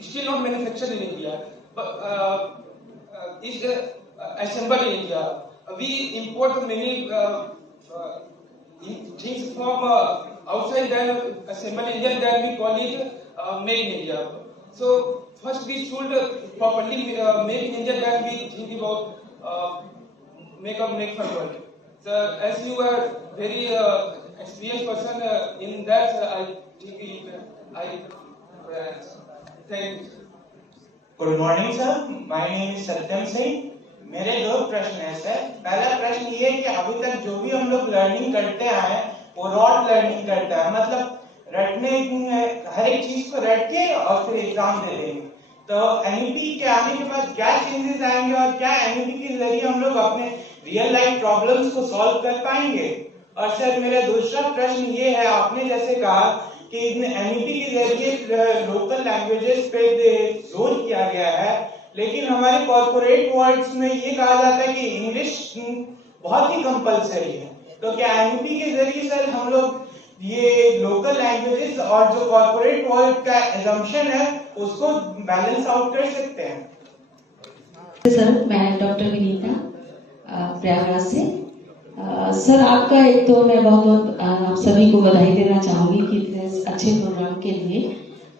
still not manufactured in India, but is assembled in India. We import many things from outside, then assembled in India, then we call it made in India. So first we should properly make in India, then we think about make for world. So as you are very experienced person in that, I think thank you. Good morning sir, my name is Satyam Singh. मेरे दो प्रश्न है sir. पहला प्रश्न ये कि अभी तक जो भी हम लोग लर्निंग करते आए हैं वो रॉड लर्निंग करते हैं, मतलब रटने, हर एक चीज को रट के और फिर एग्जाम दे देंगे। तो एनईपी के आने के बाद क्या चेंजेस आएंगे और क्या एनईपी के जरिए हम लोग अपने रियल लाइफ प्रॉब्लम्स को सॉल्व कर पाएंगे? और सर मेरा दूसरा प्रश्न ये है, आपने जैसे कहा कि एनईपी के जरिए लोकल लैंग्वेजेस पे जोर किया गया है, लेकिन हमारे कॉर्पोरेट वर्ल्ड्स में ये कहा जाता है कि इंग्लिश बहुत ही कंपलसरी है। तो क्या एनईपी के जरिए सर हम लोग ये लोकल लैंग्वेजेस और जो कॉर्पोरेट वर्ल्ड का एजम्पशन है उसको बैलेंस आउट कर सकते हैं? सर मैं डॉक्टर विनीता प्रयागराज से। सर आपका एक तो मैं बहुत बहुत आप सभी को बधाई देना चाहूँगी कि इस अच्छे प्रोग्राम के लिए,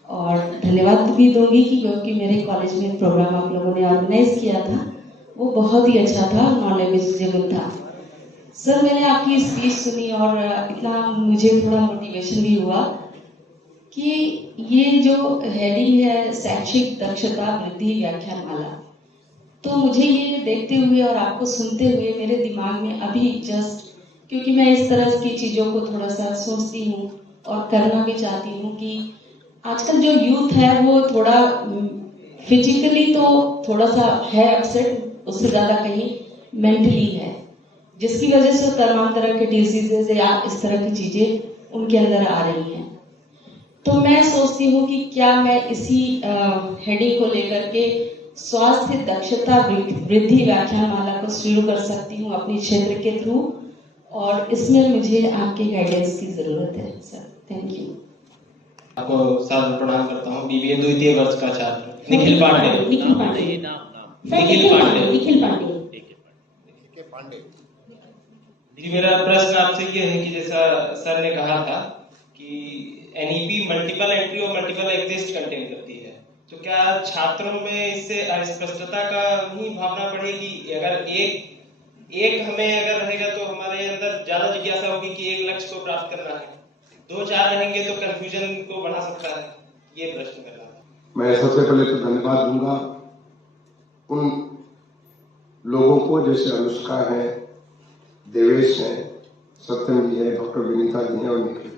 और धन्यवाद भी दूंगी कि क्योंकि मेरे कॉलेज में प्रोग्राम आप लोगों ने ऑर्गेनाइज किया था वो बहुत ही अच्छा था, नॉलेजेबल था। सर मैंने आपकी स्पीच सुनी और इतना मुझे थोड़ा मोटिवेशन भी हुआ कि ये जो हेडिंग है शैक्षिक दक्षता वृद्धि व्याख्यानमाला, तो मुझे ये देखते हुए और आपको सुनते हुए मेरे दिमाग में अभी जस्ट, क्योंकि मैं इस तरह की चीज़ों को थोड़ा सा सोचती हूँ और करना भी चाहती हूँ कि आजकल जो यूथ है वो थोड़ा फिजिकली तो थोड़ा सा है अपसेट, उससे ज़्यादा कहीं मेंटली है, जिसकी वजह से तमाम तरह के डिजीजेज या इस तरह की चीज़ें उनके अंदर आ रही हैं। तो मैं सोचती हूँ कि क्या मैं इसी हेडिंग को लेकर के स्वास्थ्य दक्षता वृद्धि व्याख्यानमाला को शुरू कर सकती हूँ अपने क्षेत्र के थ्रू, और इसमें मुझे आपके गाइडेंस की जरूरत है सर। Thank you. आपको सादर प्रणाम करता हूँ। बीबीए द्वितीय वर्ष का छात्र निखिल पांडे। जी मेरा प्रश्न आपसे ये है कि जैसा सर ने कहा था कि एनईपी मल्टीपल एंट्री और मल्टीपल एग्जिस्ट कंटेन करती है, तो क्या छात्रों में इससे अस्पष्टता का ही भावना पड़ेगी? अगर एक हमें अगर रहेगा तो हमारे अंदर ज्यादा जिज्ञासा होगी कि एक लक्ष्य को प्राप्त करना है, दो चार रहेंगे तो कंफ्यूजन को बढ़ा सकता है। ये प्रश्न करना था। मैं सबसे पहले तो धन्यवाद दूंगा उन लोगों को जैसे अनुष्का है, देवेश है, सत्यम जी है, डॉक्टर विनीता जी है और निखिल,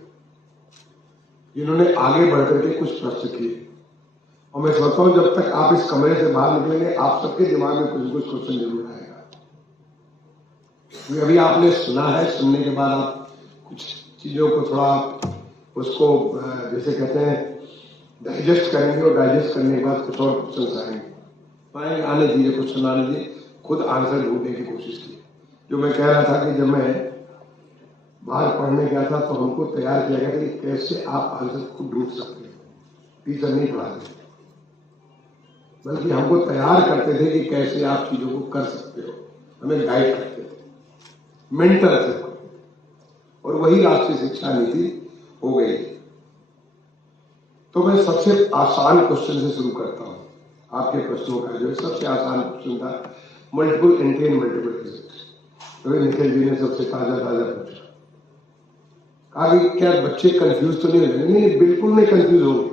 जिन्होंने आगे बढ़ करके कुछ प्रश्न किए। और मैं सोचता हूं जब तक आप इस कमरे से बाहर निकलेंगे आप सबके दिमाग में कुछ कुछ क्वेश्चन जरूर आएगा। अभी आपने सुना है, सुनने के बाद आप कुछ चीजों को थोड़ा उसको जैसे कहते हैं डाइजेस्ट करेंगे, और डाइजेस्ट करने के बाद कुछ और क्वेश्चन आएंगे, आने दीजिए, कुछ सुनाने दीजिए, खुद आंसर ढूंढने की कोशिश की। जो मैं कह रहा था कि जब मैं बाहर पढ़ने गया था तो हमको तैयार किया गया था कि कैसे आप आंसर खुद ढूंढ सकते हैं। टीचर नहीं पढ़ाते, बल्कि हमको तैयार करते थे कि कैसे आप चीजों को कर सकते हो, हमें गाइड करते थे, मेंटर थे। और वही राष्ट्रीय शिक्षा नीति हो गई। तो मैं सबसे आसान क्वेश्चन से शुरू करता हूं। आपके प्रश्नों का जो सबसे आसान क्वेश्चन था multiple entry and multiple exit. तो निखिल जी ने सबसे ताजा पूछा, कहा कि क्या बच्चे कंफ्यूज तो नहीं हो जाएंगे? नहीं, बिल्कुल नहीं कंफ्यूज होंगे,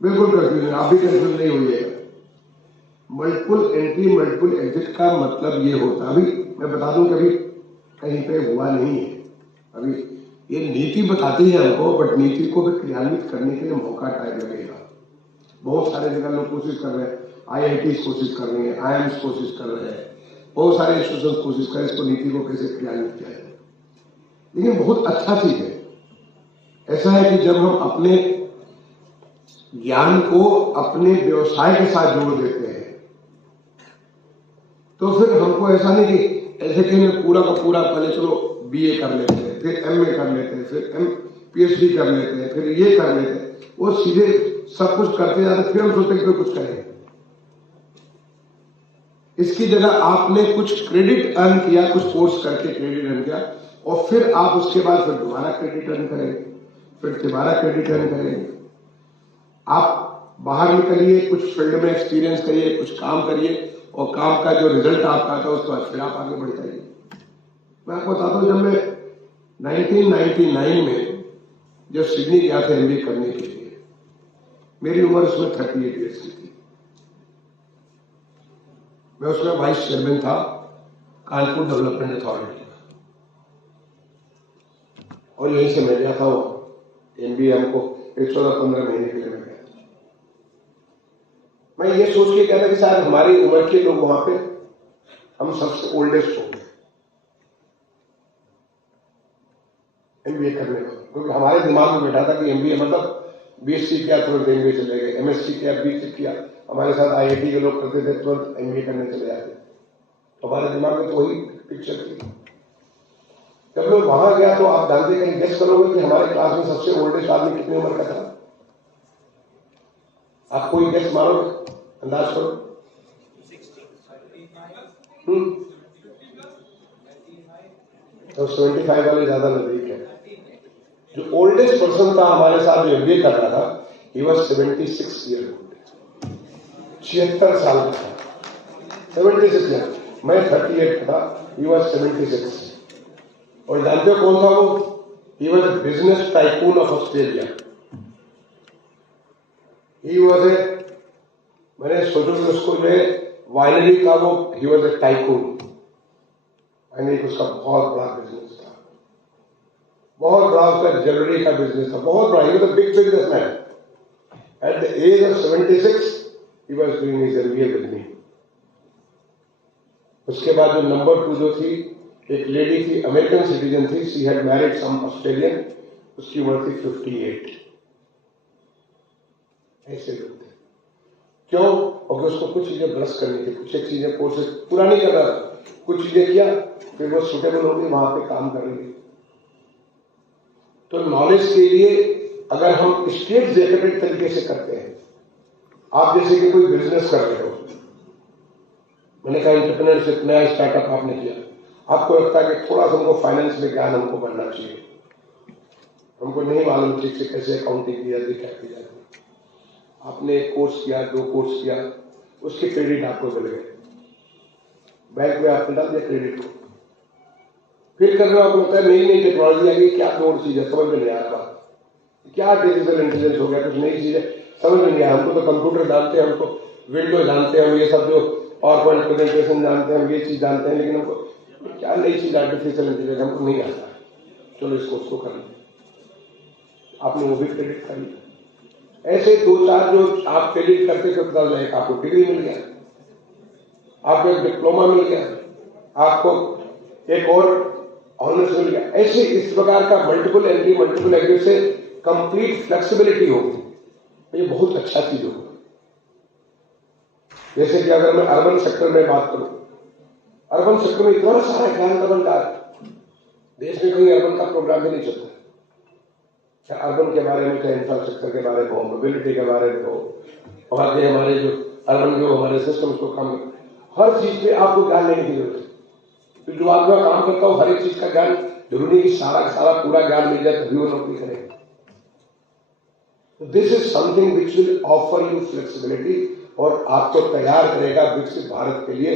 बिल्कुल कंफ्यूज नहीं, आप भी कंफ्यूज नहीं होइएगा। मल्टीपल एंट्री मल्टीपल एग्जिट का मतलब ये होता, अभी मैं बता दूं कि अभी कहीं पे हुआ नहीं है, अभी ये नीति बताती है हमको, बट नीति को भी क्रियान्वित करने के लिए मौका टाइम लगेगा। बहुत सारे जगह लोग कोशिश कर रहे हैं, IIT कोशिश कर रहे हैं, IIMs कोशिश कर रहे हैं, बहुत सारे इंस्टीट्यूशन कोशिश कर रहे हैं इसको नीति को कैसे क्रियान्वित किया जाए। लेकिन बहुत अच्छा चीज है, ऐसा है कि जब हम अपने ज्ञान को अपने व्यवसाय के साथ जोड़ देते हैं तो फिर हमको ऐसा नहीं कि ऐसे कहीं पूरा का पूरा पहले चलो BA कर लेते हैं, फिर MA कर लेते हैं, फिर PhD कर लेते हैं, फिर ये कर लेते हैं, वो सीधे सब कुछ करते जाते फिर हम सोचते हैं कि कुछ करें। इसकी जगह आपने कुछ क्रेडिट अर्न किया, कुछ कोर्स करके क्रेडिट अर्न किया, और फिर आप उसके बाद फिर दोबारा क्रेडिट अर्न करेंगे, फिर दोबारा क्रेडिट अर्न करेंगे। आप बाहर निकलिए, कुछ फील्ड में एक्सपीरियंस करिए, कुछ काम करिए, और काम का जो रिजल्ट आपका आता है उसके बाद फिर आप आगे बढ़ जाइए। मैं आपको बताता हूं, जब मैं 1999 में जब सिडनी गया था एमबीए करने के लिए, मेरी उम्र उसमें 38 ईयर्स की थी। मैं उसमें वाइस चेयरमैन था कानपुर डेवलपमेंट अथॉरिटी का, और यहीं से मैं गया था एमबीए हमको 14-15 महीने के लिए मैं गया था। मैं ये सोच के गया था कि शायद हमारी उम्र के लोग वहां पे हम सबसे ओल्डेस्ट होंगे एमबीए करने का, क्योंकि हमारे दिमाग में बैठा था कि एमबीए मतलब बीएससी किया तुरंत एमबीए चले गए, एमएससी किया, बीटेक किया, हमारे साथ आईआईटी के लोग करते थे तुरंत एमबीए करने चले जाते। तो हमारे दिमाग में तो वही पिक्चर थी। जब मैं वहां गया तो आप जानते कहीं गेस करोगे कि हमारे क्लास में सबसे ओल्डेस्ट आदमी कितनी उम्र का था? आप कोई गेस मारोगे, अंदाज करो। तो 75 वाले ज्यादा नजदीक है। जो ओल्डेस्ट पर्सन था हमारे साथ जो एमबीए कर रहा था, ही वाज 76 ईयर ओल्ड, 76 साल का था, 76 ईयर। मैं 38 था, ही वाज 76। और जानते हो कौन था वो? ही was a business tycoon of Australia. He was a, मैंने सोचो कि उसको जो है वाइनरी का वो, ही वाज ए टाइकून, यानी उसका बहुत बड़ा बिजनेस था, बहुत बड़ा उसका ज्वेलरी का बिजनेस था, बहुत बड़ा। He was a big businessman. At the age of 76 he was doing his MBA with me. उसके बाद जो नंबर 2 जो थी, एक लेडी थी, अमेरिकन सिटीजन थी, she had married some Australian, उसकी उम्र थी 58। ऐसे लोग थे। क्यों? क्योंकि उसको कुछ चीजें ब्रश करनी थी, कुछ एक चीजें कोर्स पूरा नहीं कर रहा था, कुछ चीजें किया, फिर वो सुटेबल होगी, वहां पे काम करेंगे। तो नॉलेज के लिए अगर हम स्टेट डेडिकेटेड तरीके से करते हैं, आप जैसे कि कोई बिजनेस कर रहे हो, मैंने कहा एंटरप्रेन्योरशिप, नया स्टार्टअप आपने किया, आपको लगता है कि थोड़ा सा हमको फाइनेंस में ज्ञान हमको बनना चाहिए, हमको नहीं मालूम ठीक से कैसे अकाउंटिंग की जाती, क्या की जाती। आपने एक कोर्स किया, 2 कोर्स किया, उसके क्रेडिट आपको मिल गए, बैंक में आपने डाल दिया क्रेडिट को, फिर कर रहे हो, आपको लगता है नई नई टेक्नोलॉजी आ गई, क्या दौड़ चीज है, समझ में नहीं आ रहा, क्या डिजिटल इंटेलिजेंस हो गया, कुछ नई चीज है, समझ में नहीं आया। हमको तो कंप्यूटर जानते हैं, हमको विंडो जानते हैं, हम ये सब जो पावर पॉइंट प्रेजेंटेशन जानते हैं, हम ये चीज जानते हैं, लेकिन हमको क्या नई चीज आर्टिफिशियल इंटेलिजेंस हमको नहीं आता। चलो इस कोर्स को कर लिया, आपने वो भी क्रेडिट कर लिया। ऐसे 2-4 जो आप क्रेडिट करते थे, पता चला आपको डिग्री मिल गया, आपको एक डिप्लोमा मिल गया, आपको एक और ऑनर्स मिल गया। ऐसे इस प्रकार का मल्टीपल एंट्री, मल्टीपल एग्री से कंप्लीट फ्लेक्सिबिलिटी होगी, ये बहुत अच्छा चीज होगा। जैसे कि अगर मैं अर्बन सेक्टर में बात करूं, अर्बन सेक्टर में इतना सारा ज्ञान का भंडार है, देश में कहीं अर्बन का प्रोग्राम भी नहीं चलता। चाहे अर्बन के बारे में, चाहे इंफ्रास्ट्रक्चर के बारे में हो, मोबिलिटी के बारे में हो, वहां के हमारे जो अर्बन जो हमारे सिस्टम को काम, हर चीज पे आपको ज्ञान लेने की जरूरत है। तो जो आदमी काम करता हो, हर एक चीज का ज्ञान जरूरी कि सारा पूरा ज्ञान मिल जाए तभी वो नौकरी करेगा। This is something which will offer you flexibility, और आपको तैयार करेगा विकसित भारत के लिए,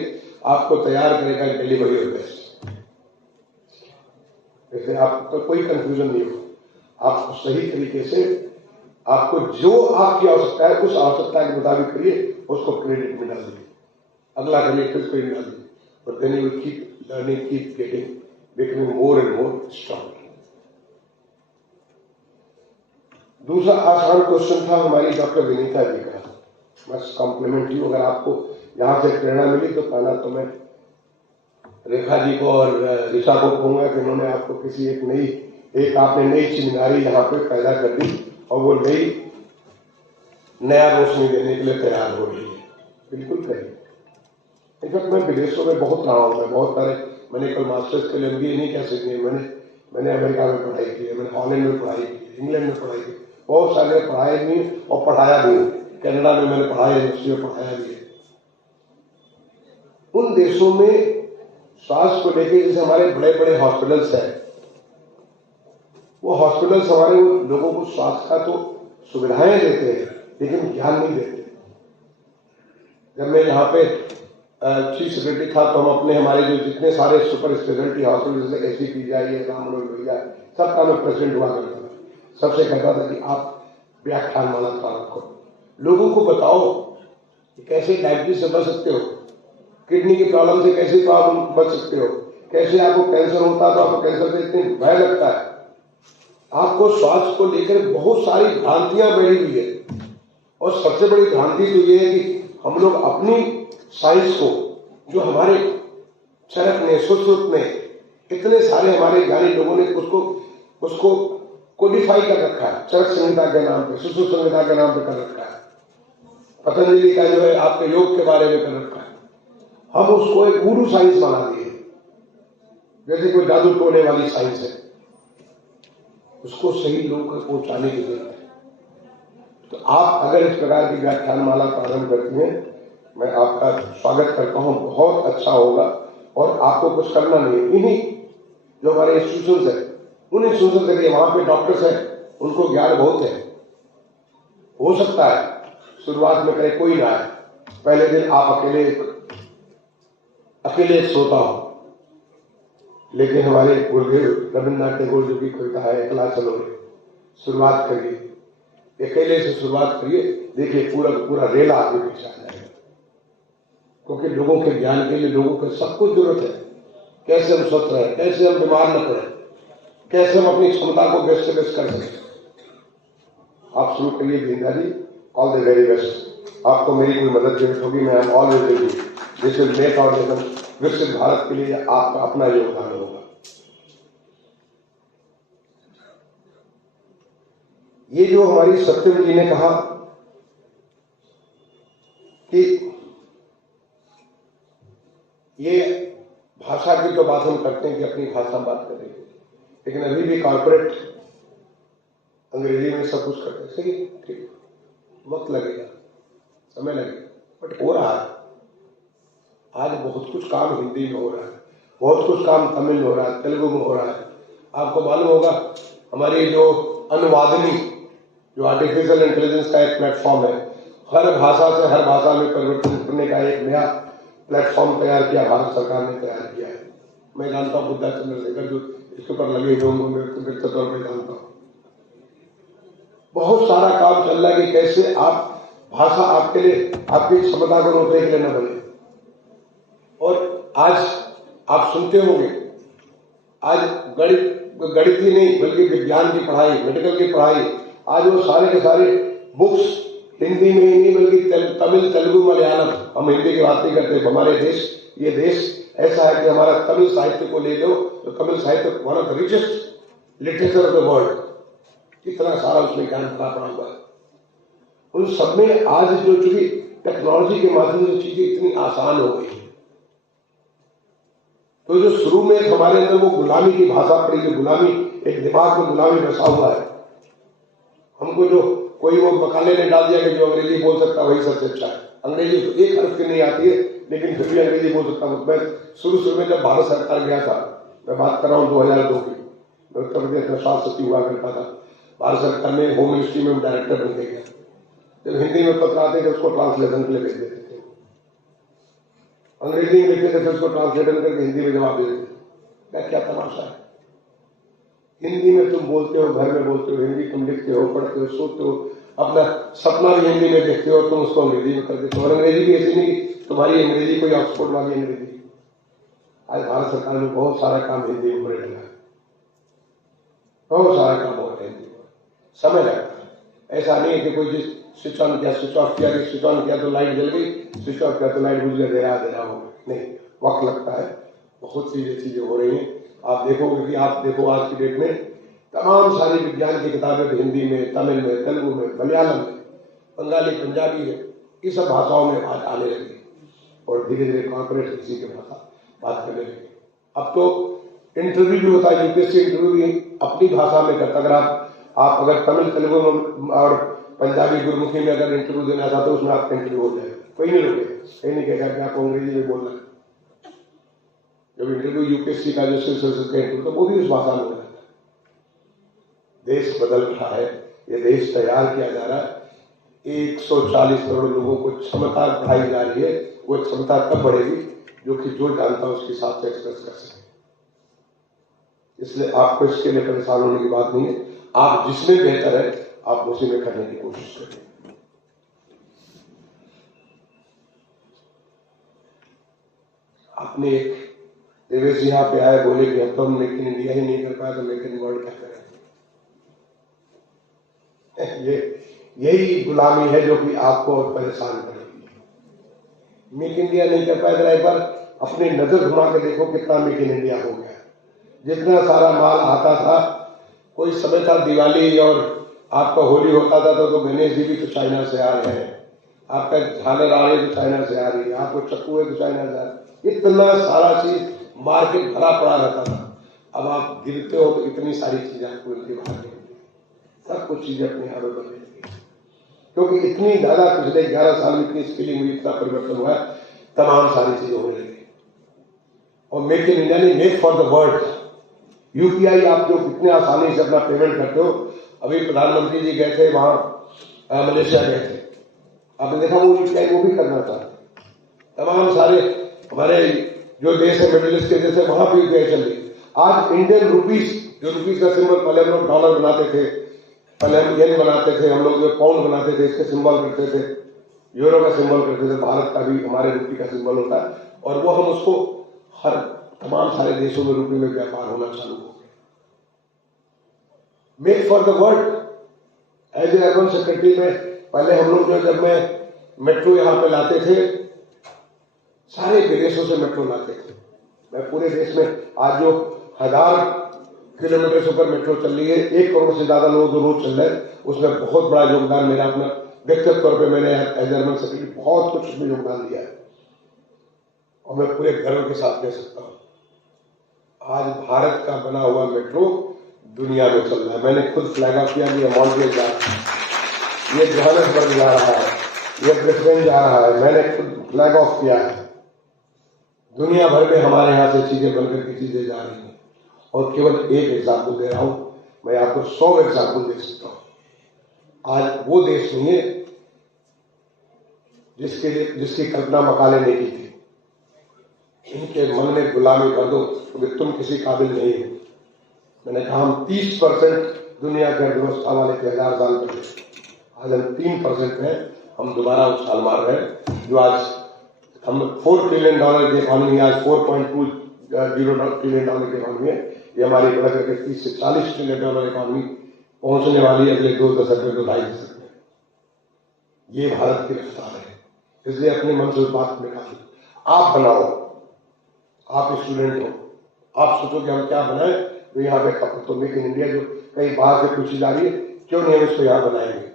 आपको तैयार करेगा डिलीवरी ऑफ बेस्ट। जैसे आपको कोई कंफ्यूजन नहीं हो, आप सही तरीके से आपको जो आपकी आवश्यकता है उस आवश्यकता के मुताबिक करिए, उसको क्रेडिट में डाल दीजिए, अगला करिए, फिर कोई डाल दीजिए, but then you will keep learning, keep getting, becoming more and more strong. दूसरा आसान क्वेश्चन था हमारी डॉक्टर विनीता जी का, बस कॉम्प्लीमेंट यू, अगर आपको यहां से प्रेरणा मिली तो पहला तो मैं रेखा जी को और ऋषा को कहूंगा कि उन्होंने आपको किसी एक आपने नई चिंगारी यहाँ पे पैदा कर दी, और वो नया रोशनी देने के लिए तैयार हो रही है। बिल्कुल करिए। इनफैक्ट मैं विदेशों में बहुत रहा हूँ, मैं बहुत सारे, मैंने कल मास्टर्स के लिए एमबीए नहीं कह सकती, मैंने अमेरिका में पढ़ाई की है, मैंने हॉलैंड में पढ़ाई की, इंग्लैंड में पढ़ाई की, बहुत सारे पढ़ाए भी और पढ़ाया भी। कनाडा में मैंने पढ़ाया, यूनिवर्सिटी में पढ़ाया भी है। उन देशों में स्वास्थ्य को लेकर जैसे हमारे बड़े बड़े हॉस्पिटल्स हैं, वो हॉस्पिटल्स हमारे लोगों को स्वास्थ्य का तो सुविधाएं देते हैं लेकिन ज्ञान नहीं देते। जब मैं यहाँ पे चीफ सेक्रेटरी था तो हम अपने हमारे जो जितने सारे सुपर स्पेशलिटी हॉस्पिटल जैसे ACPGI है, राम मनोहर लोहिया, सबका मैं प्रेसिडेंट हुआ करता था। सबसे कहता था कि आप व्याख्यानमाला प्रारंभ करो, लोगों को बताओ कि कैसे डायबिटीज से बच सकते हो, किडनी की प्रॉब्लम से कैसे बच सकते हो, कैसे आपको कैंसर होता है तो आपको कैंसर से इतनी भय लगता है। आपको स्वास्थ्य को लेकर बहुत सारी भ्रांतियां बढ़ी हुई है और सबसे बड़ी भ्रांति तो ये है कि हम लोग अपनी साइंस को, जो हमारे चरक ने, सुश्रुत ने, इतने सारे हमारे ज्ञानी लोगों ने उसको कोडिफाई कर रखा है, चरक संहिता के नाम पे, सुश्रुत संहिता के नाम पे कर रखा है। पतंजलि का जो है आपके योग के बारे में कर रखा है। हम उसको एक गुरु साइंस बना दिए, जैसे कोई जादू टोने वाली साइंस है। उसको सही लोगों तक पहुंचाने की जरूरत है। तो आप अगर इस प्रकार की व्याख्यानमाला प्रारंभ करती हैं, मैं आपका स्वागत करता हूं, बहुत अच्छा होगा। और आपको कुछ करना नहीं है, इन्हीं जो हमारे इंस्टीट्यूशन है, उन इंस्टीट्यूशन से वहां पे डॉक्टर्स हैं, उनको ज्ञान बहुत है। हो सकता है शुरुआत में करे कोई ना आए, पहले दिन आप अकेले एक श्रोता हो, लेकिन हमारे गुरुदेव रविन्द्रनाथ टैगोर जो भी कविता है, अकेला चलो शुरुआत करिए, अकेले से शुरुआत करिए, देखिए पूरा पूरा रेला आगे पीछे आ जाएगा। क्योंकि लोगों के ज्ञान के लिए लोगों को सब कुछ जरूरत है। कैसे हम स्वस्थ रहे, कैसे हम बीमार न पड़े, कैसे हम अपनी क्षमता को बेस्ट से बेस्ट कर सकें। आप शुरू करिए जिंदा ji, all the very best. आपको मेरी कोई मदद जरूरत होगी, मैं always will be. This will make our विकसित भारत के लिए आपका अपना योगदान होगा। ये जो हमारी सत्यम जी ने कहा कि ये भाषा की जो बात हम करते हैं कि अपनी भाषा में बात करेंगे, लेकिन अभी भी कॉर्पोरेट अंग्रेजी में सब कुछ करते हैं। सही, ठीक, वक्त लगेगा, समय लगेगा, बट हो रहा है। आज बहुत कुछ काम हिंदी में हो रहा है, बहुत कुछ काम तमिल में हो रहा है, तेलुगु में हो रहा है। आपको मालूम होगा हमारी जो अनुवादनी, जो आर्टिफिशियल इंटेलिजेंस का एक प्लेटफॉर्म है, हर भाषा से हर भाषा में परिवर्तन करने का एक नया प्लेटफॉर्म तैयार किया, भारत सरकार ने तैयार किया है। मैं जानता हूँ बुद्धा चंद्रशेखर जो इसके ऊपर लगे हुए होंगे, व्यक्तिगत तौर पर जानता हूँ। बहुत सारा काम चल रहा है कि कैसे आप भाषा आपके लिए आपकी क्षमता को रोकने के लिए न बने। और आज आप सुनते होंगे, आज गणित ही नहीं बल्कि विज्ञान की पढ़ाई, मेडिकल की पढ़ाई, आज वो सारे के सारे बुक्स हिंदी में ही नहीं बल्कि तमिल, तेलुगु, मलयालम, हम हिंदी की बात नहीं करते। हमारे देश, ये देश ऐसा है कि हमारा तमिल साहित्य को ले लो तो तमिल साहित्य one of the richest literature of the world, कितना सारा उसमें ज्ञान पड़ा हुआ है। उन सब में आज जो चूंकि टेक्नोलॉजी के माध्यम से चीजें इतनी आसान हो गई है, तो जो शुरू में हमारे अंदर वो गुलामी की भाषा पड़ी, जो गुलामी एक दिमाग में गुलामी बसा हुआ है, हमको जो कोई वो मकाले ने डाल दिया कि जो अंग्रेजी बोल सकता वही सबसे अच्छा है। अंग्रेजी एक हर्फ की नहीं आती है लेकिन फिर भी अंग्रेजी बोल सकता हूँ। मैं शुरू में जब भारत सरकार गया था, मैं बात कर रहा हूँ 2002 की, मैं उत्तर प्रदेश में स्वास्थ्य सचिव हुआ करता था। भारत सरकार में होम मिनिस्ट्री में डायरेक्टर बन के गया। जब हिंदी में पत्र आते थे उसको ट्रांसलेशन के लिए भेज देते थे, अंग्रेजी में लिखते थे फिर उसको ट्रांसलेशन करके हिंदी में जवाब दे देते। क्या तमाशा है, हिंदी में तुम बोलते हो, घर में बोलते हो, हिंदी तुम लिखते हो, पढ़ते हो, सोचते हो, अपना सपना भी हिंदी में देखते हो, तुम उसको अंग्रेजी में कर देते हो। और अंग्रेजी भी ऐसी नहीं कि तुम्हारी अंग्रेजी कोई ऑक्सफोर्ड वाली अंग्रेजी। आज भारत सरकार में बहुत सारा काम हिंदी में होने लगा है, बहुत सारा काम हो रहा है हिंदी में, समय लगता है। ऐसा नहीं है कि कोई चीज स्विच ऑन किया, स्विच ऑफ किया, स्विच ऑन किया तो लाइट जल गई, स्विच ऑफ किया तो लाइट बुझ गया, देरा हो गई। नहीं, वक्त लगता है, बहुत सी चीजें हो रही हैं। आप देखोगे कि आप देखो आज की डेट में तमाम सारी विज्ञान की किताबें हिंदी में, तमिल में, तेलुगु में, मलयालम में, बंगाली, पंजाबी है, ये सब भाषाओं में आज आने लगी और धीरे धीरे कॉर्पोरेट इसी की भाषा बात करने लगे। अब तो इंटरव्यू भी होता है, यूपीएससी इंटरव्यू भी अपनी भाषा में करता। अगर आप अगर तमिल तेलुगु में और पंजाबी गुरमुखी में अगर इंटरव्यू देना चाहते हो उसमें आपका इंटरव्यू हो जाएगा, कोई नहीं रोकेगा, कहीं नहीं कहेगा कि आपको अंग्रेजी में बोलना है। जब इंटरव्यू यूपीएससी का जो सिविल सर्विस का इंटरव्यू तो वो भी उस भाषा में हो जाता है। देश बदल रहा है, ये देश तैयार किया जा रहा है। 140 करोड़ लोगों को क्षमता बढ़ाई जा रही है, वो क्षमता तब बढ़ेगी जो कि जो जानता है उसके हिसाब से एक्सप्रेस कर सके। इसलिए आपको इसके लिए परेशान होने की बात नहीं है, आप जिसमें बेहतर है आप उसी में करने की कोशिश करें। आपने एक देवेश यहाँ पे आए, बोले कि अब तो हम मेक इन इंडिया ही नहीं कर पाए तो मेक इन वर्ल्ड क्या करें। यही गुलामी है जो कि आपको परेशान करेगी। मेक इंडिया नहीं कर पाए, जरा एक बार अपनी नजर घुमा के देखो कितना मेक इन इंडिया हो गया। जितना सारा माल आता था, कोई समय था दिवाली और आपका होली होता था तो गणेश जी भी तो चाइना से आ रहे हैं, आपका झालर आ रही है तो चाइना से आ रही है, आपको चक्कू है तो चाइना से आ रही है। इतना सारा चीज मार्केट भरा पड़ा रहता था। अब आप गिरते हो तो इतनी सारी चीजें आपको इनके बाहर मिलती है, सब कुछ चीजें अपने हाथों में मिलती है, क्योंकि इतनी ज्यादा पिछले 11 साल में इतनी स्किलिंग हुई, इतना परिवर्तन हुआ है, तमाम सारी चीजें होने लगी। और मेक इन इंडिया नहीं, make for the world. UPI आप जो कितने आसानी से अपना पेमेंट करते हो, अभी प्रधानमंत्री जी गए थे वहां मलेशिया गए थे, आपने देखा वो यूपीआई वो भी करना चाहते। तमाम सारे हमारे जो देश है मिडिल ईस्ट के जैसे वहां भी यूपीआई चल रही। आज इंडियन रुपीज, जो रुपीज का सिंबल, पहले हम लोग डॉलर बनाते थे, पहले हम येन बनाते थे, हम लोग पाउंड बनाते थे, इसके सिंबल करते थे, यूरो का सिंबल करते थे, भारत का भी हमारे रुपये का सिंबल होता है, और वो हम उसको हर तमाम सारे देशों में रुपये में व्यापार होना चालू हो गया। Make for the world. As a urban secretary में पहले हम लोग जो, जब मैं मेट्रो यहाँ पे लाते थे, सारे विदेशों से मेट्रो लाते थे। मैं पूरे देश में आज जो 1000 किलोमीटर से ऊपर मेट्रो चल रही है, 1 करोड़ से ज्यादा लोग जो रोज चल रहे हैं, उसमें बहुत बड़ा योगदान मेरा अपना व्यक्तिगत तौर पे मैंने एज अर्बन सेक्रेटरी बहुत कुछ उसमें योगदान दिया है, और मैं पूरे गर्व के साथ कह सकता हूँ आज भारत का बना हुआ मेट्रो दुनिया में चल रहा है। मैंने खुद फ्लैग ऑफ किया, ये मॉन्ट्रियल जा रहा है, ये जोहान्सबर्ग जा रहा है, ये ब्रिस्बेन जा रहा है, मैंने खुद फ्लैग ऑफ किया है। दुनिया भर में हमारे यहाँ से चीजें बनकर की चीजें जा रही हैं, और केवल एक एग्जाम्पल दे रहा हूं, मैं आपको 100 एग्जाम्पल दे सकता हूं। आज वो देश नहीं है जिसकी कल्पना मकाले ने की थी, इनके मन में गुलामी कर दो क्योंकि तुम किसी काबिल नहीं हो। मैंने कहा हम 30% दुनिया की अर्थव्यवस्था वाले थे 1000 साल पहले, आज हम 3% में हम दोबारा उछाल मार रहे हैं। जो आज हम $4 ट्रिलियन की इकॉनमी, आज $4.20 ट्रिलियन की इकॉनमी है, ये हमारी बढ़ करके 30 से $40 ट्रिलियन इकॉनमी पहुंचने वाली है अगले 2 दशक में, 2 ढाई दशक में। ये भारत की रफ्तार है, इसलिए अपने मन से उस बात को निकालो। आप बनाओ, आप स्टूडेंट हो, आप सोचो कि हम क्या बनाए, तो यहाँ पे तो मेक इन इंडिया जो कई बार से पूछी जा रही है, क्यों नहीं हम इसको यहाँ बनाएंगे।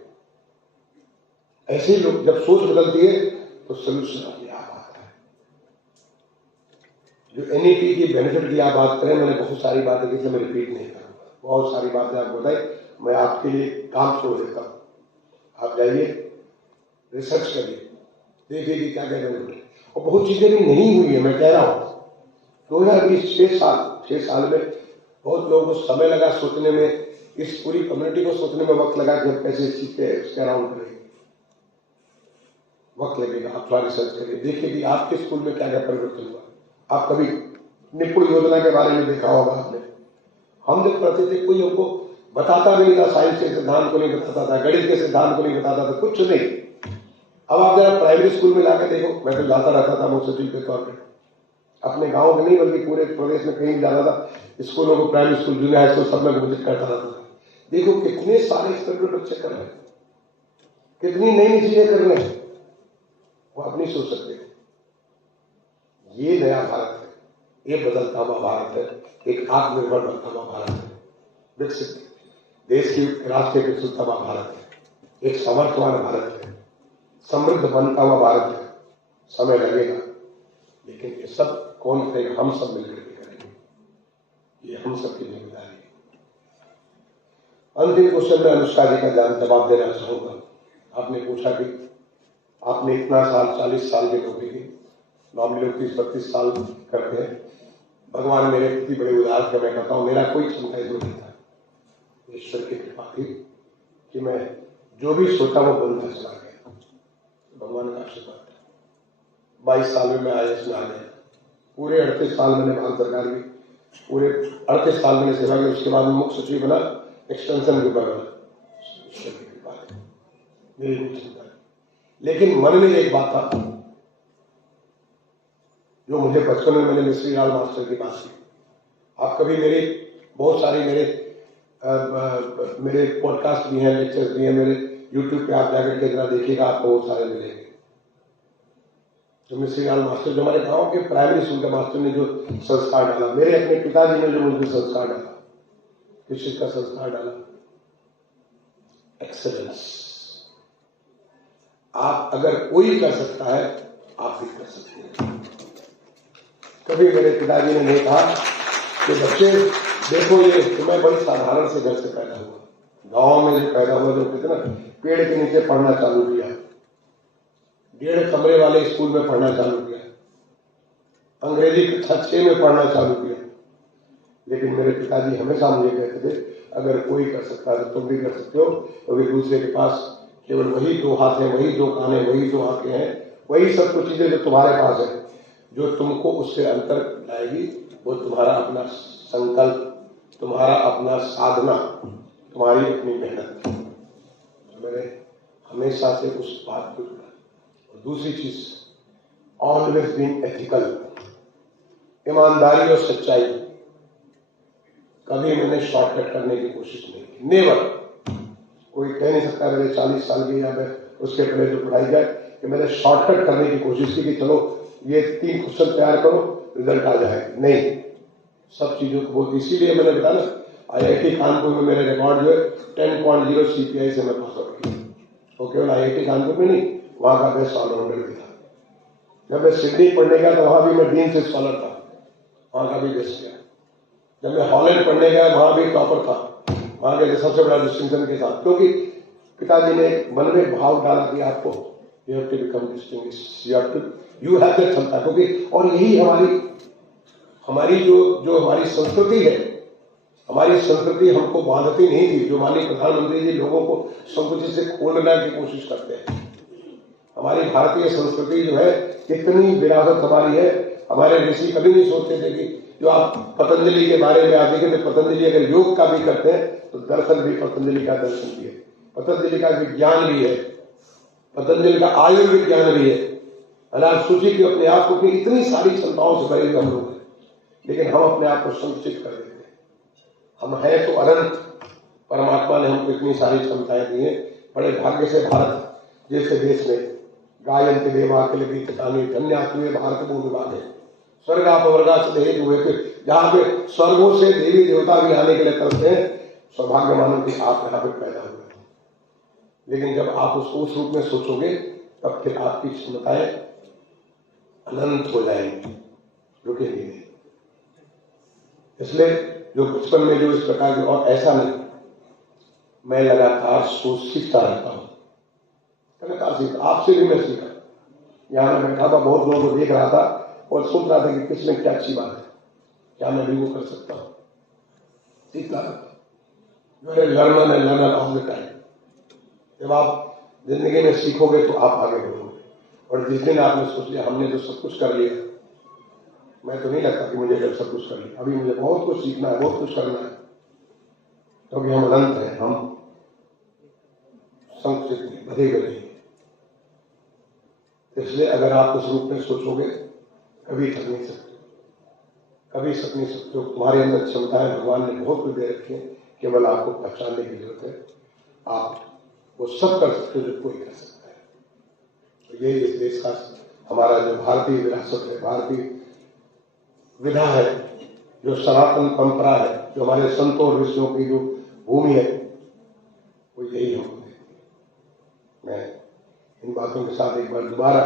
ऐसे ही लोग जब सोच बदलती है तो सोल्यूशन अपने आप आता है। जो एनईपी की बेनिफिट की आप बात करें, मैंने बहुत सारी बातें की, मैं रिपीट नहीं करूंगा, बहुत सारी बातें आपको बताई। मैं आपके लिए काम छोड़ देता हूं, आप जाइए रिसर्च करिए, देखिए कि क्या कह रहे हैं। और बहुत चीजें भी नहीं हुई है, मैं कह रहा हूं 2020 6 साल में बहुत लोगों को समय लगा सोचने में, इस पूरी कम्युनिटी को सोचने में वक्त लगा कि हम कैसे सीखते हैं, उसके अराउंड करेंगे, वक्त लगेगा। आप थोड़ा रिसर्च करिए, देखिए कि आपके स्कूल में क्या क्या परिवर्तन हुआ। आप कभी निपुण योजना के बारे में देखा होगा आपने, हम जब पढ़ते थे कोई हमको बताता नहीं था, साइंस के सिद्धांत को नहीं बताता था, गणित के सिद्धांत को नहीं बताता था, कुछ नहीं। अब आप जरा प्राइमरी स्कूल में लाकर देखो, मैं तो जाता रहता था मुख्य सचिव के तौर पर, अपने गांव में नहीं बल्कि पूरे प्रदेश में कहीं जाता था, स्कूलों को, primary school, junior high school सब में विजिट करता रहता था। देखो कितने सारे एक्सपेरिमेंट बच्चे कर रहे हैं, कितनी नई चीजें कर रहे हैं, वो आप नहीं सोच सकते। ये नया भारत है, ये बदलता हुआ भारत है, एक आत्मनिर्भर बनता हुआ भारत है, विकसित देश की राष्ट्रीय विकसित हुआ भारत है, एक समर्थवान भारत है, समृद्ध बनता हुआ भारत है। समय लगेगा, लेकिन ये सब कौन करेगा, हम सब मिलकर के करेंगे, ये हम सबकी जिम्मेदारी है। अंतिम क्वेश्चन में अनुष्का जी का जवाब देना चाहूंगा। आपने पूछा कि आपने इतना साल 40 साल के नौकरी की, नॉर्मली लोग 30-32 साल करते हैं। भगवान मेरे प्रति बड़े उदार थे। मैं कहता हूँ मेरा कोई क्षमता जो नहीं था, ईश्वर की कृपा थी कि मैं जो भी सोचा वो बनता चला गया। भगवान का आशीर्वाद था। 22 साल में मैं IAS में आ गया। पूरे 38 साल मैंने भारत सरकार की पूरे 38 साल मैंने सेवा की। उसके बाद में मुख्य सचिव बना, एक्सटेंशन के ऊपर बना। ईश्वर की कृपा है, मेरी कोई क्षमता नहीं। लेकिन मन में एक बात था जो मुझे बचपन में मैंने मिश्री लाल मास्टर की बात की। आप कभी मेरे बहुत सारी मेरे पॉडकास्ट भी हैं, लेक्चर्स भी हैं, मेरे YouTube पे आप जाकर के जरा देखिएगा, आपको बहुत सारे मिलेंगे। तो मिश्री लाल मास्टर जो हमारे गांव के प्राइमरी स्कूल के मास्टर ने जो संस्कार डाला, मेरे अपने पिताजी ने जो मुझे संस्कार डाला, किस चीज का संस्कार डाला? एक्सेलेंस। आप अगर कोई कर सकता है आप भी कर सकते हैं। कभी मेरे पिताजी ने नहीं कहा कि बच्चे देखो ये तुम्हें बड़ी साधारण से घर से पैदा हुआ, गांव में जो पैदा हुआ, जो कितना पेड़ के नीचे पढ़ना चालू किया, 1.5 कमरे वाले स्कूल में पढ़ना चालू किया, अंग्रेजी कक्षा 6 में पढ़ना चालू किया। लेकिन मेरे पिताजी हमेशा मुझे कहते थे अगर कोई कर सकता है तो तुम भी कर सकते हो। तो एक दूसरे के पास केवल वही 2 हाथ हैं, वही 2 कान हैं, वही 2 आंखें हैं, वही सब कुछ चीजें जो तुम्हारे पास है, जो तुमको उससे अंतर लाएगी वो तुम्हारा अपना संकल्प, तुम्हारा अपना साधना, तुम्हारी अपनी मेहनत। तो मैंने हमेशा से उस बात को जुड़ा। और दूसरी चीज, ऑलवेज बीइंग एथिकल, ईमानदारी और सच्चाई। कभी मैंने शॉर्टकट करने की कोशिश नहीं की, नेवर। कोई कह नहीं सकता मेरे 40 साल की या मैं उसके पहले जो पढ़ाई जाए कि मैंने शॉर्टकट करने की कोशिश की कि चलो ये 3 क्वेश्चन तैयार करो रिजल्ट आ जाए। नहीं, सब चीजों को बहुत, इसीलिए मैंने बताया ना IIT कानपुर में मेरे रिकॉर्ड जो है 10.0 CPI से मैं पास आउट किया। और केवल IIT कानपुर में नहीं, वहां का बेस्ट ऑलराउंडर भी था। जब मैं सिडनी पढ़ने गया तो वहां भी मैं डीन से स्कॉलर था, वहां का भी बेस्ट किया। जब मैं हॉलैंड पढ़ने गया वहां भी टॉपर था, वहां के सबसे बड़ा डिस्टिंक्शन के साथ। क्योंकि पिताजी ने मन में भाव डाला कि आपको you have to become distinguished, you have that क्षमता। क्योंकि और यही हमारी जो हमारी संस्कृति है, हमारी संस्कृति हमको बांधती नहीं थी। जो माननीय प्रधानमंत्री जी लोगों को संस्कृति से खोलने की कोशिश करते हैं। हमारी भारतीय संस्कृति जो है इतनी विरासत हमारी है। हमारे ऋषि कभी नहीं सोचते थे कि जो आप पतंजलि के बारे में आज देखें तो पतंजलि अगर योग का भी करते हैं तो दर्शन भी पतंजलि का दर्शन भी है, पतंजलि का विज्ञान भी है, पतंजलि का आयुर्विज्ञान भी है। आप सोचिए कि अपने आप को इतनी सारी क्षमताओं से भरे हुए हम लोग हैं, लेकिन हम अपने आप को संकुचित कर देते हैं। हम हैं तो अनंत, परमात्मा ने हमको इतनी सारी क्षमताएं दी हैं। बड़े भाग्य से भारत जैसे देश में गायन्ति देवा किल गीतकानि धन्यात्मे भारत भूमिभागे स्वर्गापवर्गा से देह हुए थे, जहां पे स्वर्गों से देवी देवता भी आने के लिए तरसते हैं। सौभाग्य मानो कि आप यहाँ पे पैदा हुए थे। लेकिन जब आप उसको उस रूप में सोचोगे तब फिर आपकी क्षमताएं अनंत हो जाएंगी, रुकेंगी नहीं। इसलिए जो बचपन में जो इस प्रकार की, और ऐसा नहीं, मैं लगातार सीखता रहता हूं, लगातार सीखता। आपसे भी मैं सीखा। यहां मैं बैठा था, बहुत लोगों को देख रहा था और सोच रहा था कि किसमें क्या अच्छी बात है, क्या मैं भी वो कर सकता हूं। सीखता रहता, लर्नर ऑल द टाइम। जब आप जिंदगी में सीखोगे तो आप आगे बढ़ोगे। और जिस दिन आपने सोच लिया हमने तो सब कुछ कर लिया, मैं तो नहीं लगता कि मुझे जब सब कुछ कर लिया, अभी मुझे बहुत कुछ सीखना है, बहुत कुछ करना है। क्योंकि हम अनंत हैं, हम संकुचित भरे हुए नहीं। इसलिए अगर आप उस रूप में सोचोगे कभी थक नहीं सकते, कभी सक नहीं सकते हो। तुम्हारे अंदर क्षमताएं भगवान ने बहुत कुछ दे रखी है, केवल आपको पहचानने की जरूरत है। आप वो सब कर सकते हो जो कोई कर सकता है। तो यही इस देश का हमारा जो भारतीय विरासत है, भारतीय विधा है, जो सनातन परंपरा है, जो हमारे संतों और ऋषियों की जो भूमि है, वो यही हमको देती है। मैं इन बातों के साथ एक बार दोबारा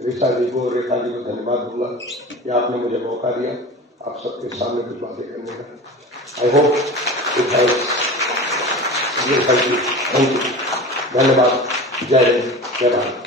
ऋषा जी को और रेखा जी को धन्यवाद दूंगा कि आपने मुझे मौका दिया आप सबके सामने कुछ बातें करने का। I hope it helps. Thank you, धन्यवाद। जय हिंद, जय भारत।